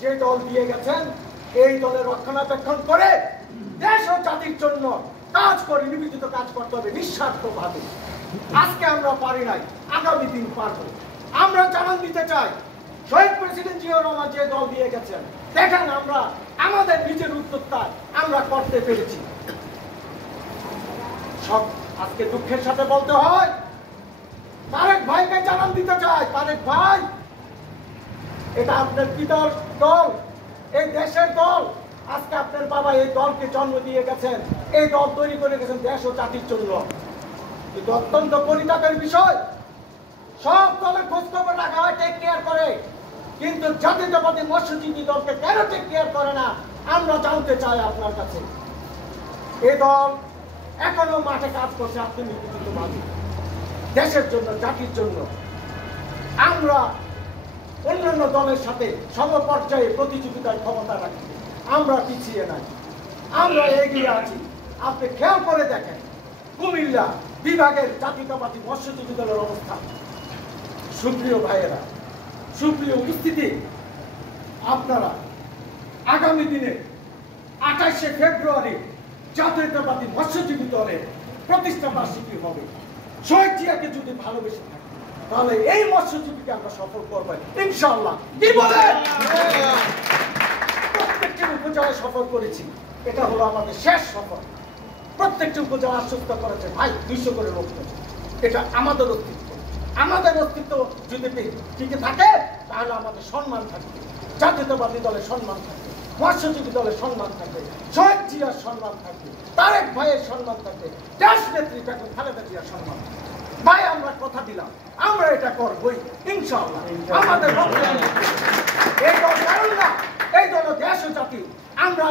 যে দল দিয়ে গেছেন এই দলের রক্ষণাবেক্ষণ করে দেশ ও জাতির জন্য কাজ করে নিবেদিত কাজ করতে হবে নিঃস্বার্থভাবে। আজকে আমরা পারি নাই, আগামী দিন পারবো। আমরা জানান দিতে চাই শহীদ প্রেসিডেন্ট জিয়াউর রহমান যে দল দিয়ে গেছেন দেখেন আমরা আমাদের নিজের উদ্যোক্তায় আমরা করতে পেরেছি। সব আজকে দুঃখের সাথে বলতে হয় তারেক ভাইকে জানান দিতে চাই, তারেক ভাই এটা আপনার পিতার দল, এই দেশের দল। আজকে আপনার বাবা এই দলকে জন্ম দিয়ে গেছেন, এই দল তৈরি করে গেছেন দেশ ও জাতির জন্য। কিন্তু অত্যন্ত পরিতাপের বিষয় সব দলের খোঁজ খবর রাখা হয়, টেক কেয়ার করে, কিন্তু জাতীয়তাবাদী মৎস্যজীবী দলকে কেন টেক কেয়ার করে না আমরা জানতে চাই আপনার কাছে। এই দল এখনো মাঠে কাজ করছে আত্মনির্ভরভাবে দেশের জন্য, জাতির জন্য। আমরা অন্যান্য দলের সাথে সমপর্যায়ে প্রতিযোগিতার ক্ষমতা রাখি, আমরা পিছিয়ে নাই, আমরা এগিয়ে আছি। আপনি খেয়াল করে দেখেন কুমিল্লা বিভাগের জাতীয়তাবাদী মৎস্যজীবী দলের অবস্থা। সুপ্রিয় ভাইয়েরা, সুপ্রিয় উপস্থিতি, আপনারা আগামী দিনে 28শে ফেব্রুয়ারি জাতীয়তাবাদী মৎস্যজীবী দলের প্রতিষ্ঠা বার্ষিকী হবে। শহীদ জিয়াকে যদি ভালোবেসে থাকি তাহলে এই মৎস্যজীবীকে আমরা সফল করবো ইনশাআল্লাহ। কি বলেন? প্রত্যেকটি উপজেলায় সফল করেছি, এটা হলো আমাদের শেষ সফল। প্রত্যেকটি উপজেলা আশ্বস্ত করেছে ভাই 200 করে লোক। এটা আমাদের অস্তিত্ব, আমাদের অস্তিত্ব যদি টিকে থাকে তাহলে আমাদের সম্মান থাকবে, জাতীয়তাবাদী দলের সম্মান থাকবে, মৎস্যজীবী দলের সম্মান থাকবে, শহীদ জিয়ার সম্মান থাকবে, তারেক ভাইয়ের সম্মান থাকবে, দেশ নেত্রী বেগম খালেদা জিয়ার সম্মান থাকবে। ভাই আমরা কথা দিলাম আমরা এটা করবই ইনশাআল্লাহ। আমাদের এই দল কারণ না, এই দল দেশ ও জাতি। আমরা